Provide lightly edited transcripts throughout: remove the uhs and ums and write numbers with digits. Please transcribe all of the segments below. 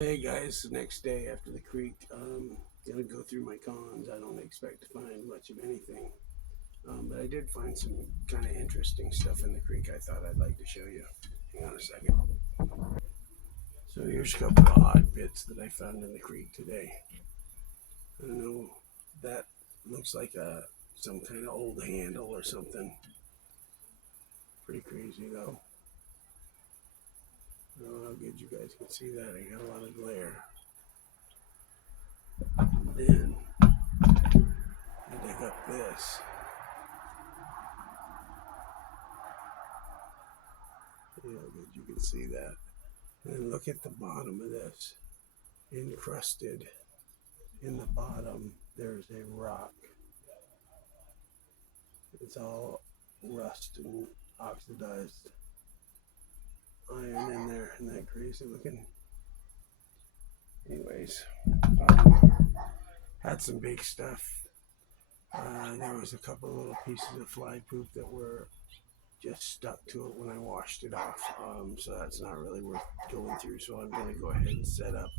Hey guys, the next day after the creek, gonna go through my cons. I don't expect to find much of anything, but I did find some kind of interesting stuff in the creek. I thought I'd like to show you. Hang on a second. So here's a couple of odd bits that I found in the creek today. I don't know, that looks like some kind of old handle or something. Pretty crazy though. I don't know how good you guys can see that. I got a lot of glare. Then I dig up this. You know, good you can see that. And look at the bottom of this. Encrusted in the bottom, there's a rock. It's all rust and oxidized iron in there. Isn't that crazy looking? Anyways, had some big stuff. There was a couple little pieces of fly poop that were just stuck to it when I washed it off. So that's not really worth going through. So I'm going to go ahead and set up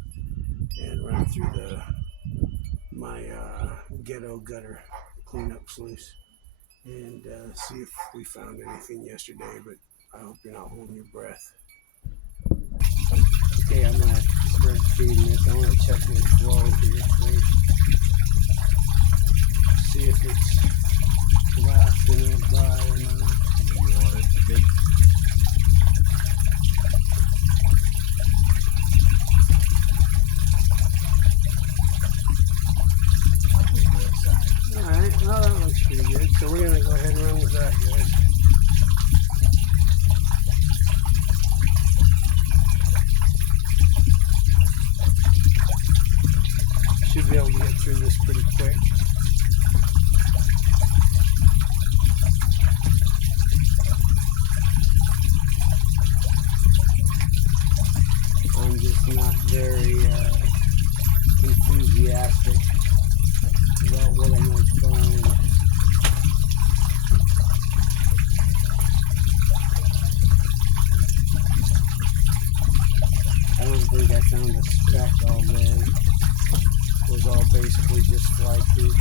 and run through my ghetto gutter cleanup sluice and see if we found anything yesterday. But I hope you're not holding your breath. Okay, I'm going to start feeding this. I want to check my flow here first. See if it's lasting it by or not. You want it to be. Alright, well that looks pretty good. So we're going to go ahead and run with that, guys. Should be able to get through this pretty quick. I'm just not very enthusiastic about what I'm going to find. I don't think I found a speck all day. It was all basically just fly poop.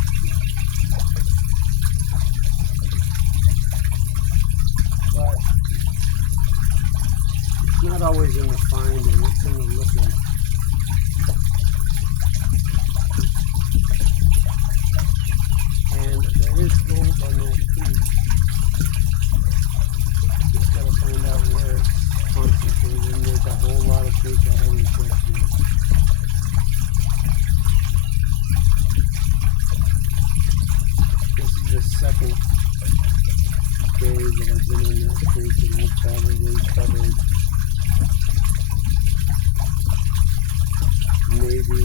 But it's not always in the finding, it's in the looking. And there is gold on that creek. Just gotta find out where it's concentrated, and there's a whole lot of creek I haven't checked yet. This is the second day that I've been in that creek, and I've probably covered maybe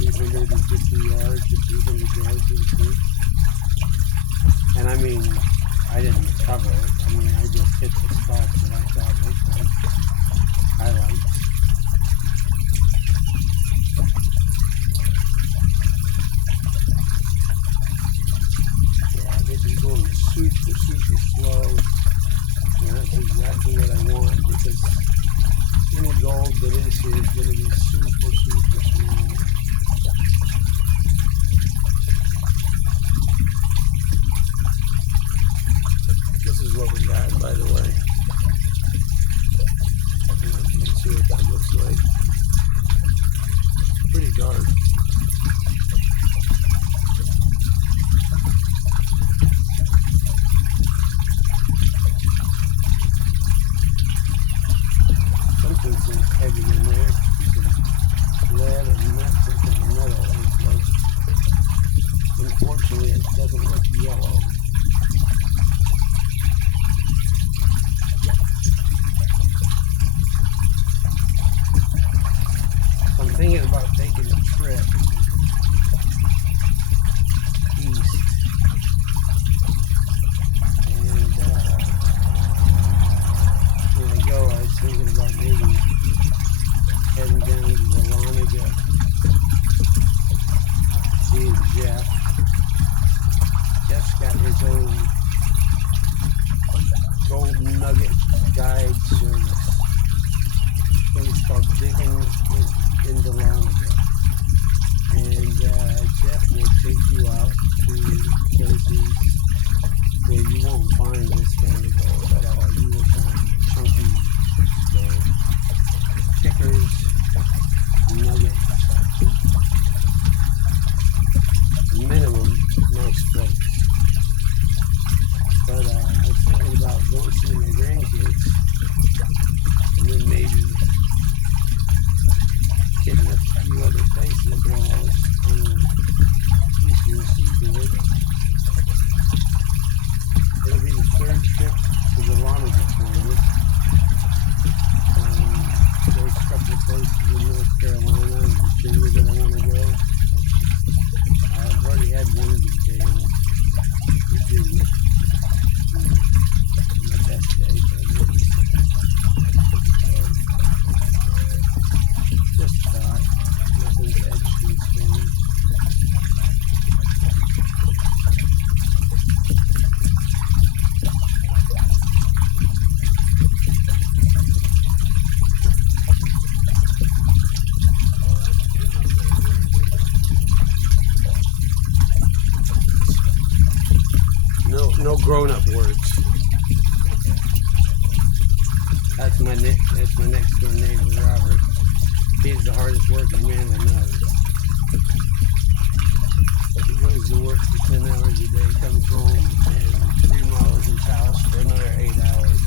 250 yards to 300 yards of the creek. And I mean, I didn't cover it. I mean, I just hit the spots that I thought looked like highlights. Yeah, this is going super slow. And that's exactly what I want, because any gold that is here is going to be super small. This is what we got, by the way. I don't know if you can see what that looks like. Pretty dark. Something seems heavy in there. Some lead and some metal. Unfortunately, it doesn't look yellow. I'm thinking about taking a trip east, and when I go, I was thinking about maybe heading down to the Laniga, seeing Jeff. Jeff's got his own gold nugget guide service. It's called Digging hitting a few other places while I was on the eastern seaboard. It'll be the third trip to the llama deployment. There's a couple of places in North Carolina and Virginia that I want to go. I've already had one today in Virginia. My best day, but just a thought. Nothing's etched in stone. No grown-up words. That's my next door neighbor, Robert. He's the hardest working man I know. He goes to work for 10 hours a day, comes home and remodels his house for another 8 hours.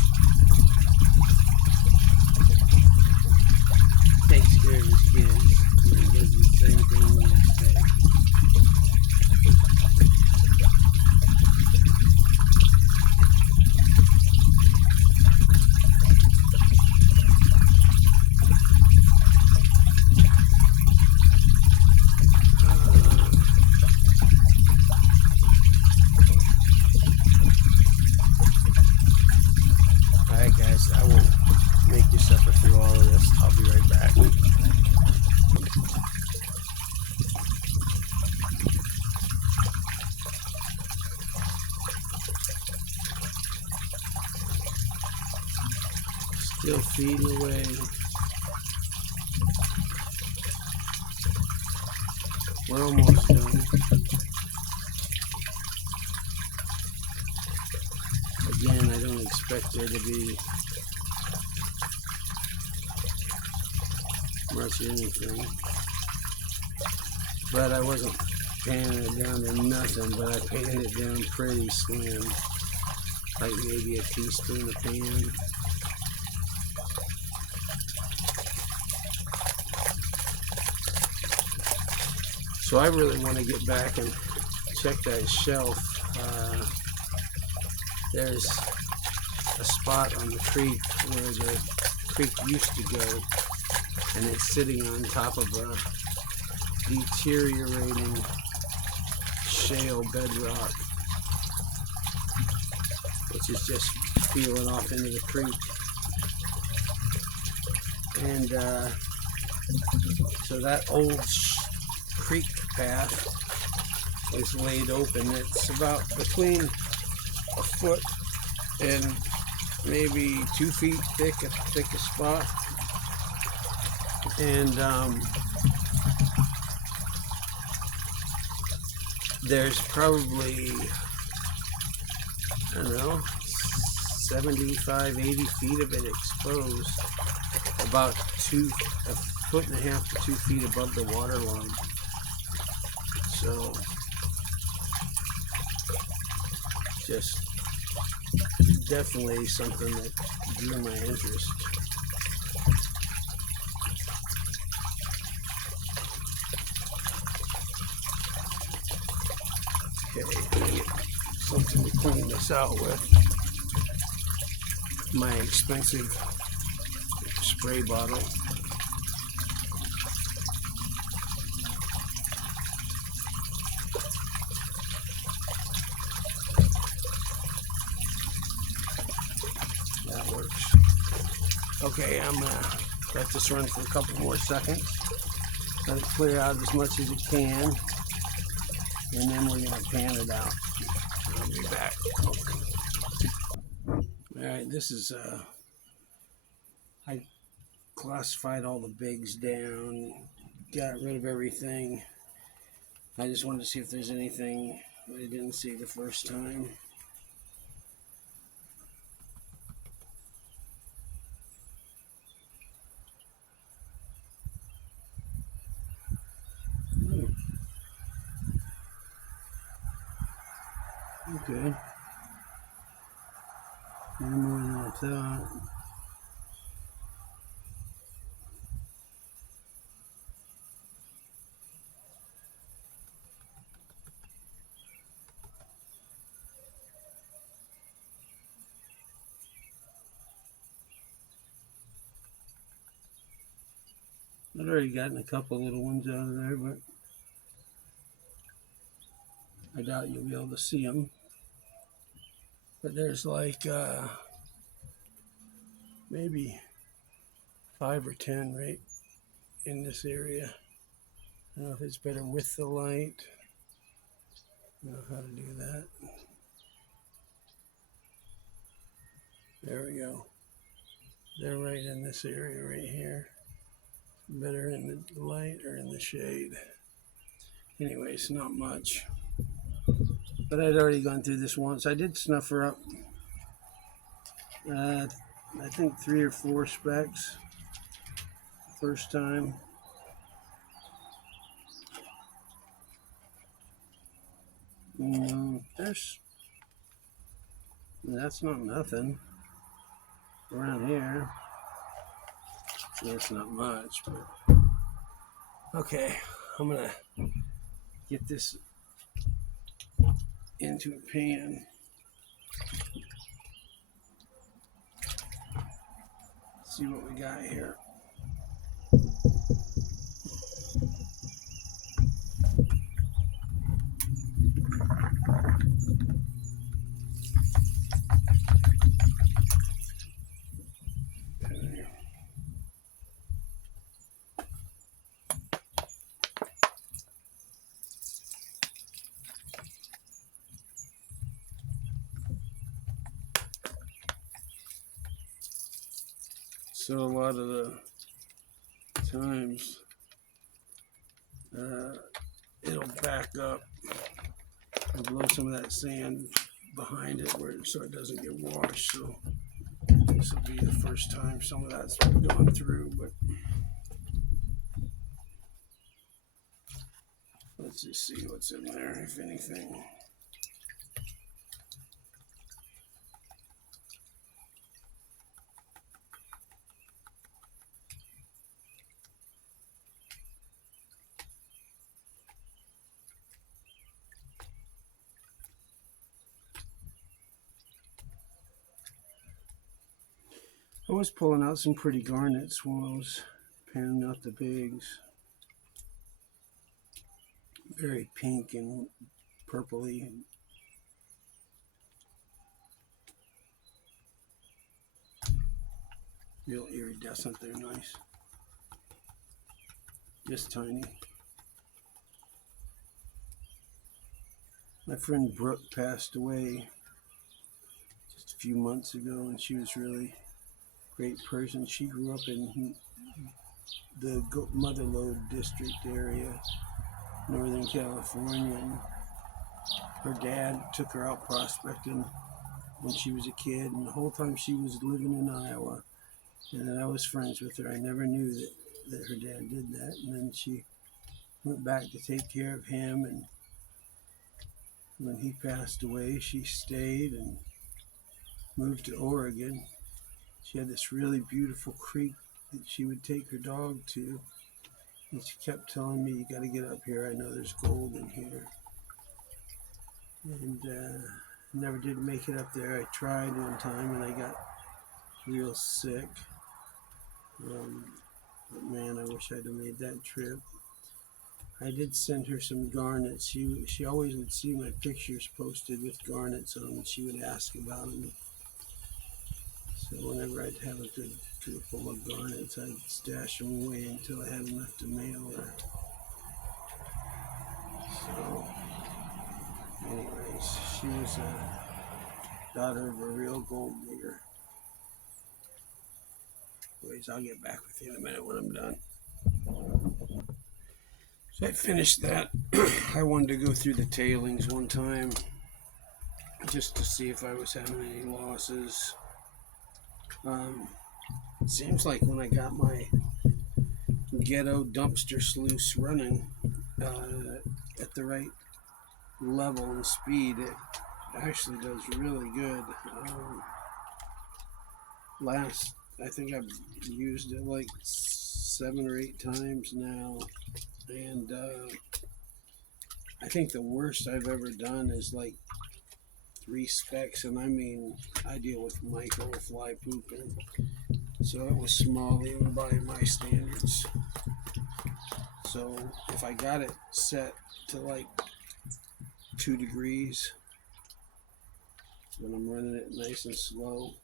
Takes care of his kids, and he does the same thing the next day. Alright guys, I won't make you suffer through all of this. I'll be right back. Still feeding away. We're almost done. Again, I don't expect there to be much anything. But I wasn't panning it down to nothing, but I panted it down pretty slim. Like maybe a teaspoon of pan. So I really want to get back and check that shelf. There's a spot on the creek where the creek used to go, and it's sitting on top of a deteriorating shale bedrock, which is just peeling off into the creek. And so that old creek path is laid open. It's about between a foot and maybe 2 feet thick, a thickest spot. And there's probably, I don't know, 75, 80 feet of it exposed, about a foot and a half to 2 feet above the water line. So just definitely something that drew my interest. Okay, I'm gonna get something to clean this out with. My expensive spray bottle. That works. Okay, I'm gonna let this run for a couple more seconds. Let it clear out as much as it can, and then we're gonna pan it out. I'll be back. Alright, this is I classified all the bigs down, got rid of everything. I just wanted to see if there's anything I didn't see the first time. Okay. No more than I thought. I've already gotten a couple little ones out of there, but I doubt you'll be able to see them. But there's like maybe 5 or 10 right in this area. I don't know if it's better with the light. I don't know how to do that. There we go. They're right in this area right here. Better in the light or in the shade. Anyways, not much. But I'd already gone through this once. I did snuff her up. I think 3 or 4 specks. First time. That's not nothing around here. It's not much, but okay. I'm gonna get this into a pan. See what we got here. So a lot of the times it'll back up and blow some of that sand behind it so it doesn't get washed. So this will be the first time some of that's gone through, but let's just see what's in there, if anything. I was pulling out some pretty garnets while I was panning out the bigs. Very pink and purpley. Real iridescent, they're nice. Just tiny. My friend Brooke passed away just a few months ago, and she was really a great person. She grew up in the Motherlode district area, Northern California, and her dad took her out prospecting when she was a kid, and the whole time she was living in Iowa. And then I was friends with her. I never knew that her dad did that. And then she went back to take care of him, and when he passed away, she stayed and moved to Oregon. She had this really beautiful creek that she would take her dog to, and she kept telling me, "You got to get up here. I know there's gold in here." And never did make it up there. I tried one time, and I got real sick. But man, I wish I'd have made that trip. I did send her some garnets. She always would see my pictures posted with garnets on them, and she would ask about them. So whenever I'd have a good trip full of garnets, I'd stash them away until I had enough to mail her. So, anyways, she was a daughter of a real gold digger. Anyways, I'll get back with you in a minute when I'm done. So I finished that. I wanted to go through the tailings one time just to see if I was having any losses. It seems like when I got my ghetto dumpster sluice running at the right level and speed, it actually does really good. I think I've used it like 7 or 8 times now, and I think the worst I've ever done is like 3 specks, and I mean, I deal with micro fly poop, and So it was small even by my standards. So if I got it set to like 2 degrees, when I'm running it nice and slow,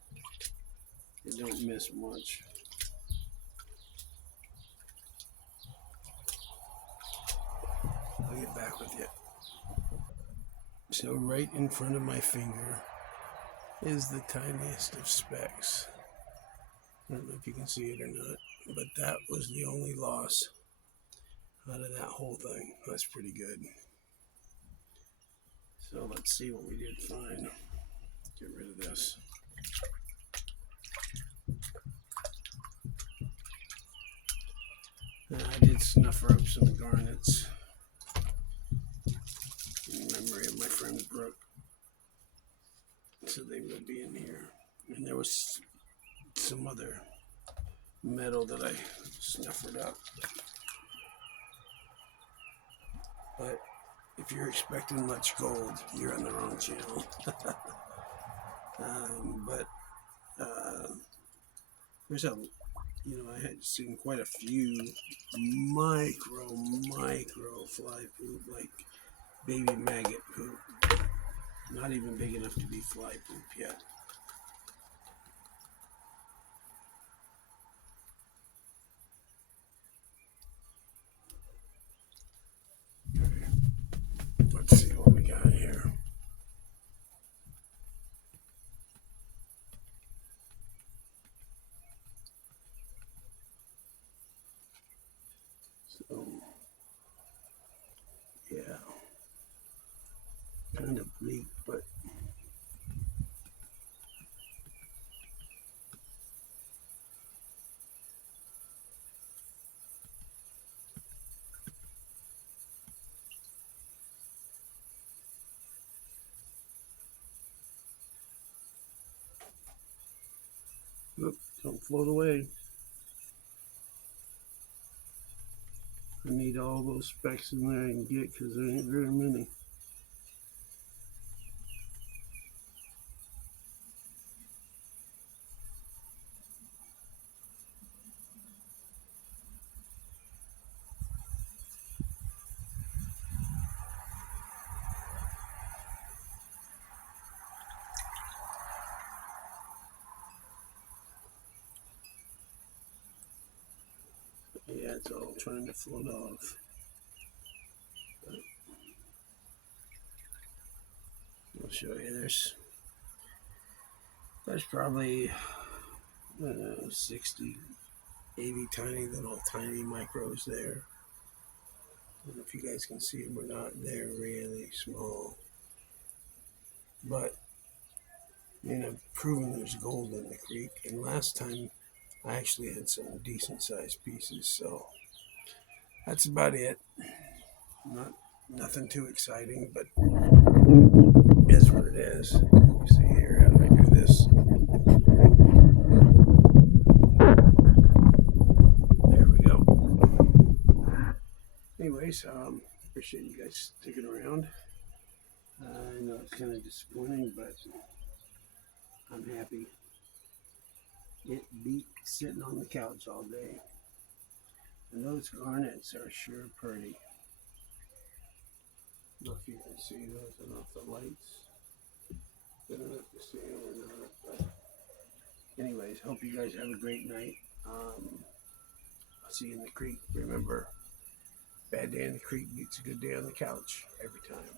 it don't miss much. I'll get back with you. So right in front of my finger is the tiniest of specks. I don't know if you can see it or not, but that was the only loss out of that whole thing. That's pretty good. So let's see what we did find. Get rid of this. I did snuffer up some garnets in memory of my friend Brooke. So they will be in here. And there was some other metal that I snuffered up. But if you're expecting much gold, you're on the wrong channel. But there's I had seen quite a few micro fly poop, like baby maggot poop. Not even big enough to be fly poop yet. Let's see what we got here. So, yeah, kind of bleak, but look, don't float away. I need all those specks in there I can get because there ain't very many. Yeah, it's all trying to float off. I'll show you. There's probably 60, 80 tiny micros there. I don't know if you guys can see them or not. They're really small. But I've proven there's gold in the creek. And last time I actually had some decent sized pieces. So that's about it. Nothing too exciting, but it is what it is. You see here, how do I do this? There we go. Anyways, appreciate you guys sticking around. I know it's kind of disappointing, but I'm happy. It beat sitting on the couch all day. And those garnets are sure pretty. I don't know if you can see those enough the lights. Good enough to see them or not. But anyways, hope you guys have a great night. I'll see you in the creek. Remember, bad day in the creek beats a good day on the couch every time.